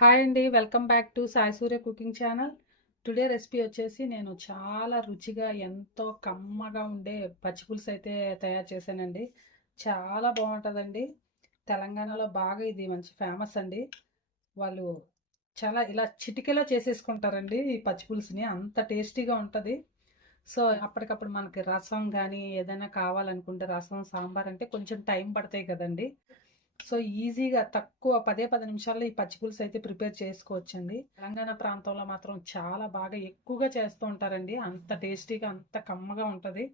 Hi అండి. Welcome back to Sai Surya cooking channel. Today recipe వచ్చేసి నేను చాలా రుచిగా ఎంతో కమ్మగా ఉండే పచ్చి పులుసు అయితే తయారు చేశానండి. చాలా బాగుంటుందండి. తెలంగాణలో బాగా ఇది మంచి ఫేమస్ అండి. వాళ్ళు చాలా ఇలా చిటికెలో చేసేసుకుంటారండి ఈ పచ్చి పులుసుని. అంత టేస్టీగా ఉంటుంది. సో అప్పటికప్పుడు మనకి రసం కానీ ఏదైనా కావాలనుకుంటే రసం సాంబార్ అంటే కొంచెం టైం పడతాయి కదండి. సో ఈజీగా తక్కువ 10 నిమిషాల్లో ఈ పచ్చి పులుసు అయితే ప్రిపేర్ చేసుకోవచ్చండి. తెలంగాణ ప్రాంతంలో మాత్రం చాలా బాగా ఎక్కువగా చేస్తూ ఉంటారండి. అంత టేస్టీగా అంత కమ్మగా ఉంటుంది.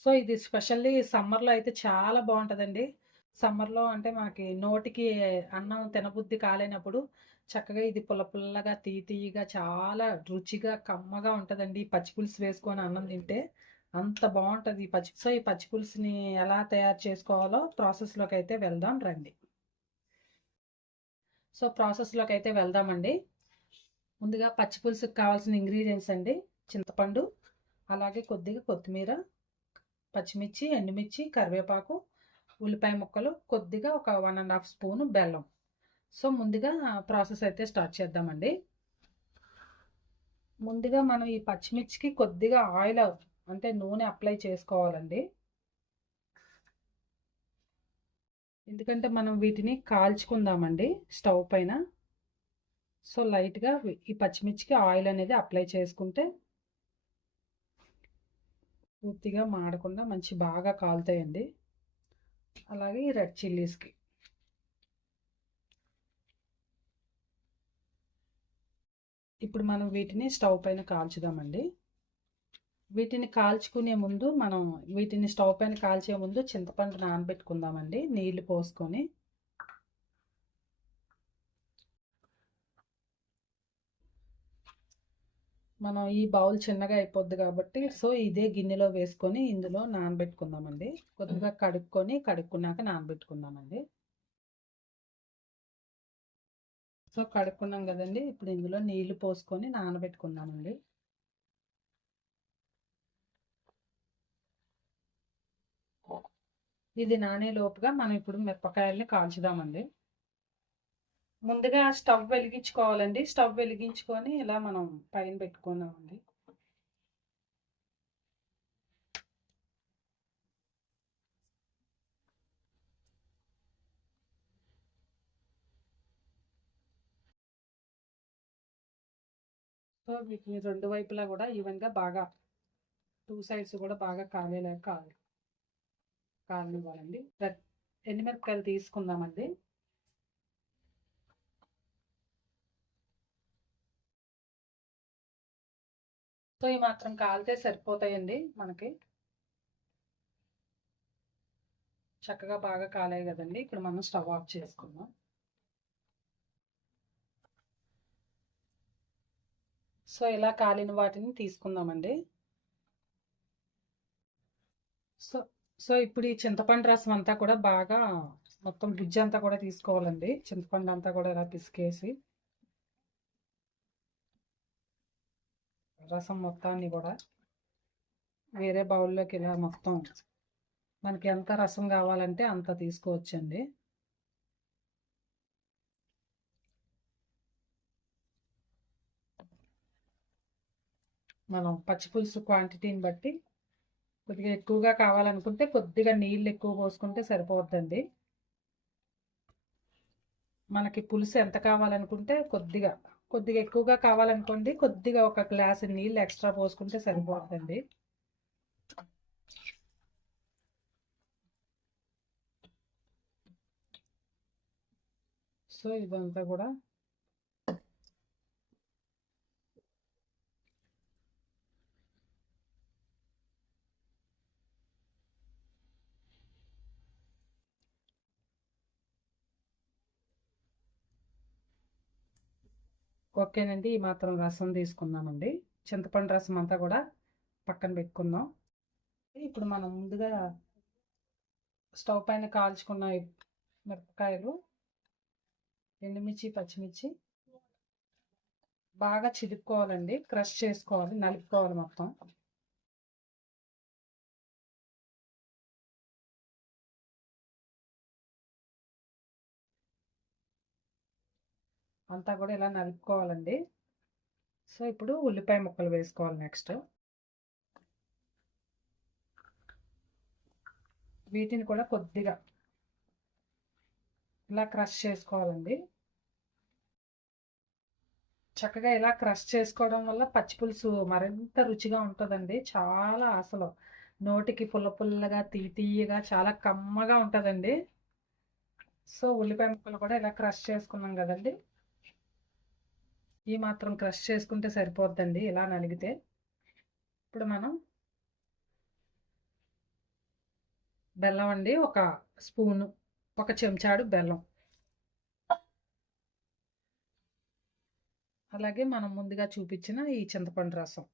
సో ఇది స్పెషల్లీ సమ్మర్లో అయితే చాలా బాగుంటుందండి. సమ్మర్లో అంటే మనకి నోటికి అన్నం తినబుద్ధి కాలేనప్పుడు చక్కగా ఇది పుల్ల పుల్లగా తీయగా చాలా రుచిగా కమ్మగా ఉంటుందండి. ఈ పచ్చి పులుసు వేసుకొని అన్నం తింటే అంత బాగుంటుంది ఈ పచ్చి. సో ఈ పచ్చి పులుసుని ఎలా తయారు చేసుకోవాలో ప్రాసెస్లోకి అయితే వెళ్దాం రండి. సో ప్రాసెస్లోకి అయితే వెళ్దామండి. ముందుగా పచ్చి పులుసుకి కావాల్సిన ఇంగ్రీడియంట్స్ అండి: చింతపండు, అలాగే కొద్దిగా కొత్తిమీర, పచ్చిమిర్చి, ఎండుమిర్చి, కరివేపాకు, ఉల్లిపాయ ముక్కలు, కొద్దిగా ఒక 1½ స్పూను బెల్లం. సో ముందుగా ప్రాసెస్ అయితే స్టార్ట్ చేద్దామండి. ముందుగా మనం ఈ పచ్చిమిర్చికి కొద్దిగా ఆయిల్ అంటే నూనె అప్లై చేసుకోవాలండి. ఎందుకంటే మనం వీటిని కాల్చుకుందామండి స్టవ్ పైన. సో లైట్గా ఈ పచ్చిమిర్చికి ఆయిల్ అనేది అప్లై చేసుకుంటే పూర్తిగా మాడకుండా మంచి బాగా కాలుతాయండి. అలాగే ఈ రెడ్ చిల్లీస్కి ఇప్పుడు మనం వీటిని స్టవ్ పైన కాల్చుదామండి. వీటిని కాల్చుకునే ముందు వీటిని స్టవ్ పైన కాల్చే ముందు చింతపండు నానబెట్టుకుందామండి నీళ్లు పోసుకొని. మనం ఈ బౌల్ చిన్నగా అయిపోద్ది కాబట్టి సో ఇదే గిన్నెలో వేసుకొని ఇందులో నానబెట్టుకుందామండి. కొద్దిగా కడుక్కున్నాక నానబెట్టుకుందామండి. సో కడుక్కున్నాం కదండి, ఇప్పుడు ఇందులో నీళ్లు పోసుకొని నానబెట్టుకుందామండి. ఇది నానే లోపుగా మనం ఇప్పుడు మిరపకాయల్ని కాల్చుదామండి. ముందుగా స్టవ్ వెలిగించుకోవాలండి. స్టవ్ వెలిగించుకొని ఇలా మనం పైన పెట్టుకున్నామండి. సో వీటిని రెండు వైపులా కూడా ఈవెన్గా బాగా 2 సైడ్స్ కూడా బాగా కాలనివ్వాలండి. ఎండుమిరపకాయలు తీసుకుందామండి. సో ఈ మాత్రం కాలితే సరిపోతాయండి మనకి. చక్కగా బాగా కాలాయి కదండి. ఇప్పుడు మనం స్టవ్ ఆఫ్ చేసుకుందాం. సో ఇలా కాలిన వాటిని తీసుకుందామండి. సో సో ఇప్పుడు ఈ చింతపండు రసం అంతా కూడా బాగా మొత్తం గుజ్జు అంతా కూడా తీసుకోవాలండి. చింతపండు అంతా కూడా ఇలా పిసికేసి రసం మొత్తాన్ని కూడా వేరే బౌల్లోకి ఇలా మొత్తం మనకి ఎంత రసం కావాలంటే అంత తీసుకోవచ్చండి. మనం పచ్చి పులుసు క్వాంటిటీని బట్టి కొద్దిగా ఎక్కువగా కావాలనుకుంటే కొద్దిగా నీళ్ళు ఎక్కువ పోసుకుంటే సరిపోద్దండి. మనకి పులుసు ఎంత కావాలనుకుంటే కొద్దిగా ఎక్కువగా కావాలనుకోండి కొద్దిగా ఒక గ్లాసు నీళ్ళు ఎక్స్ట్రా పోసుకుంటే సరిపోతుందండి. సో ఇదంతా కూడా ఓకేనండి. ఈ మాత్రం రసం తీసుకుందామండి. చింతపండు రసం అంతా కూడా పక్కన పెట్టుకుందాం. ఇప్పుడు మనం ముందుగా స్టవ్ పైన కాల్చుకున్న మిరపకాయలు, ఎండుమిర్చి, పచ్చిమిర్చి బాగా చిలుపుకోవాలండి. క్రష్ చేసుకోవాలి, నలుపుకోవాలి మొత్తం. అంతా కూడా ఇలా నలుపుకోవాలండి. సో ఇప్పుడు ఉల్లిపాయ ముక్కలు వేసుకోవాలి నెక్స్ట్. వీటిని కూడా కొద్దిగా ఇలా క్రష్ చేసుకోవాలండి. చక్కగా ఇలా క్రష్ చేసుకోవడం వల్ల పచ్చి పులుసు మరింత రుచిగా ఉంటుందండి. చాలా అసలు నోటికి పుల్ల పుల్లగా తీయగా చాలా కమ్మగా ఉంటుందండి. సో ఉల్లిపాయ ముక్కలు కూడా ఇలా క్రష్ చేసుకున్నాం కదండి. ఈ మాత్రం క్రష్ చేసుకుంటే సరిపోద్దండి ఇలా నలిగితే. ఇప్పుడు మనం బెల్లం అండి, ఒక స్పూను, ఒక చెంచాడు బెల్లం, అలాగే మనం ముందుగా చూపించిన ఈ చింతపండు రసం,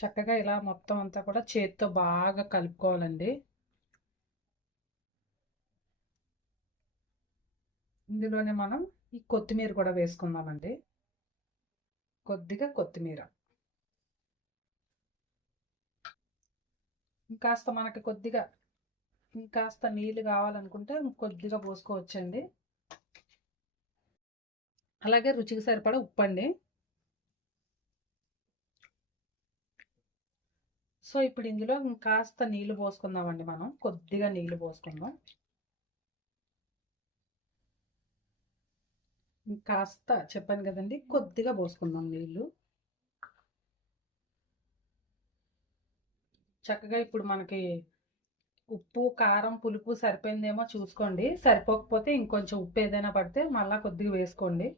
చక్కగా ఇలా మొత్తం అంతా కూడా చేతితో బాగా కలుపుకోవాలండి. ఇందులోనే మనం ఈ కొత్తిమీర కూడా వేసుకుందామండి. కొద్దిగా కొత్తిమీర, ఇంకాస్త మనకి కొద్దిగా ఇంకాస్త నీళ్ళు కావాలనుకుంటే కొద్దిగా పోసుకోవచ్చండి. అలాగే రుచికి సరిపడా ఉప్పు అండి. సో ఇప్పుడు ఇందులో ఇంకాస్త నీళ్ళు పోసుకుందామండి. మనం కొద్దిగా నీళ్ళు పోసుకుందాం. ఇంకాస్త చెప్పాను కదండి, కొద్దిగా పోసుకుందాం నీళ్ళు. చక్కగా ఇప్పుడు మనకి ఉప్పు కారం పులుపు సరిపోయిందేమో చూసుకోండి. సరిపోకపోతే ఇంకొంచెం ఉప్పు ఏదైనా పడితే మళ్ళీ కొద్దిగా వేసుకోండి.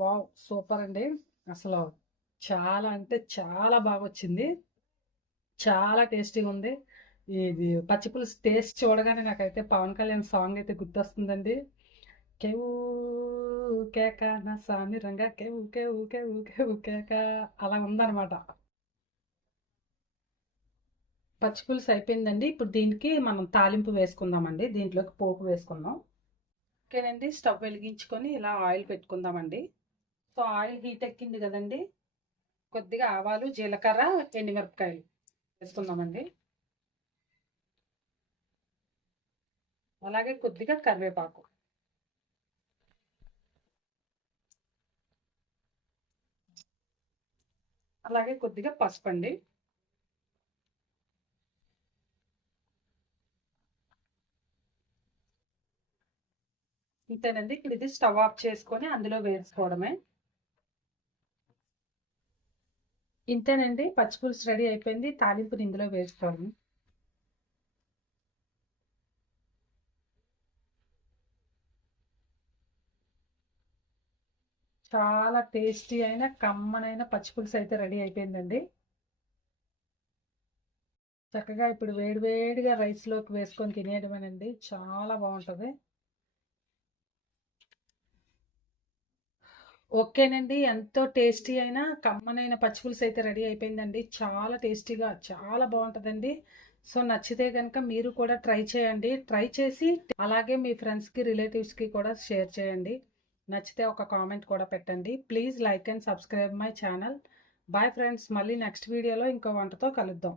వావ్, సూపర్ అండి. అసలు చాలా అంటే చాలా బాగా వచ్చింది. చాలా టేస్టీగా ఉంది. ఇది పచ్చి పులుసు టేస్ట్ చూడగానే నాకైతే పవన్ కళ్యాణ్ సాంగ్ అయితే గుర్తొస్తుందండి. కేవు కేక నా సామి రంగా కేవు కేవు కేవు కేవు కేక, అలా ఉందన్నమాట. పచ్చి పులుసు అయిపోయిందండి. ఇప్పుడు దీనికి మనం తాలింపు వేసుకుందామండి. దీంట్లోకి పోపు వేసుకుందాం. ఓకేనండి, స్టవ్ వెలిగించుకొని ఇలా ఆయిల్ పెట్టుకుందామండి. సో ఆయిల్ హీట్ ఎక్కింది కదండి. కొద్దిగా ఆవాలు, జీలకర్ర, ఎండుమిరపకాయలు వేసుకుందామండి. అలాగే కొద్దిగా కరివేపాకు, అలాగే కొద్దిగా పసుపు అండి. ఇంతేనండి. ఇప్పుడు ఇది స్టవ్ ఆఫ్ చేసుకొని అందులో వేసుకోవడమే. ఇంతేనండి, పచ్చి పులుసు రెడీ అయిపోయింది. తాలింపుని ఇందులో వేసుకోవడం. చాలా టేస్టీ అయిన కమ్మనైన పచ్చి పులుసు అయితే రెడీ అయిపోయిందండి. చక్కగా ఇప్పుడు వేడివేడిగా రైస్లోకి వేసుకొని తినేయడమేనండి. చాలా బాగుంటుంది. ఓకేనండి, ఎంతో టేస్టీ అయిన కమ్మనైన పచ్చి పులుసు అయితే రెడీ అయిపోయిందండి. చాలా టేస్టీగా చాలా బాగుంటుందండి. సో నచ్చితే కనుక మీరు కూడా ట్రై చేయండి. ట్రై చేసి అలాగే మీ ఫ్రెండ్స్కి రిలేటివ్స్కి కూడా షేర్ చేయండి. నచ్చితే ఒక కామెంట్ కూడా పెట్టండి. Please like and subscribe my channel. Bye friends, మళ్ళీ నెక్స్ట్ వీడియోలో ఇంకో వంటతో కలుద్దాం.